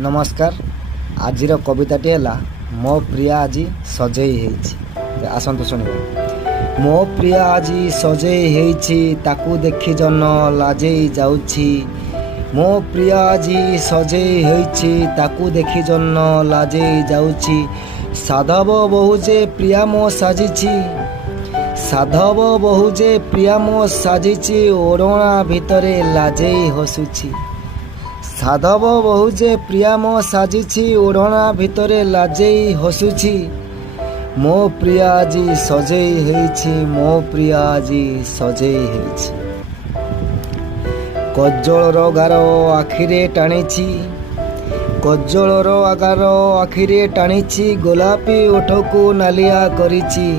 नमस्कार। आज कविताटी है मो प्रिया आज सजेई है। आसतु शुणा। मो प्रिया आज सजेई है ताकू देखी जन लाजेई जाउछि। मो प्रिया आज सजेई है ताकू देखी जन लाजेई जाउछि। साधव बहु जे प्रिया मो साजिछि। साधव बहु जे प्रिया मो साजिछि। ओढ़णा भितरे लाजेई हसुछि। साधव बहु जे प्रिया मो साजिछि। ओढ़णा भितरे लाजेई हसुछि। मो प्रिया आजी सजेई हेछि। मो प्रिया आजी सजेई हेछि। कज्जलर गार आखिरे टाणिछि। कज्जलर आगार आखिरे टाणिछि। गोलापी ओठको नालिया करिछि।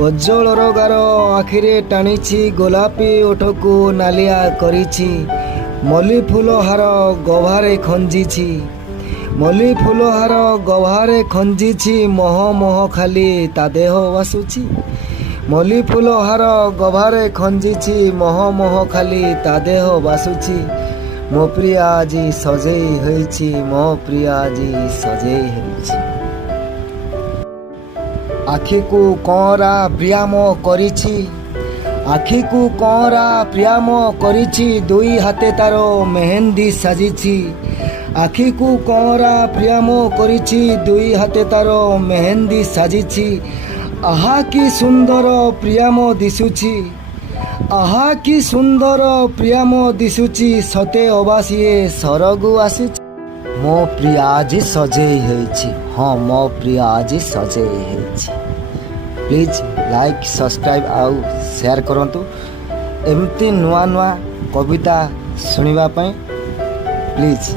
कज्जलर गार आखिरे टाणिछि। गोलापी ओठको नालिया करिछि। मल्ली फूल हार गभारे खंजिछि। मल्ली फूल हार गभारे खंजिछि। मोह मोह खाली ता देह बासुछि। मल्ली फूल हार गभारे खंजिछि। मोह मोह खाली ता देह बासुछि। मो प्रिया आजी सजेई होइछि। मो प्रिया आजी सजेई होइछि। आखि को करा प्रियाम करिछि। आखि को करा प्रियाम करिछि। दुई हाथे तारो मेहंदी साजिछि। आखि को करा प्रियाम करिछि। दुई हाथे तारो मेहंदी साजिछि। आहा कि सुंदर प्रियाम दिसुछि। आहा कि सुंदर प्रियाम दिसुछि। सते अबासीए सरगु आसिछि। मो प्रिया आज सजेई होइछि। हाँ, मो प्रिया आज सजेई होइछि। प्लीज लाइक सब्सक्राइब आउ शेयर करंतु। एमती नुआ नुआ कविता सुनिबा पई प्लीज।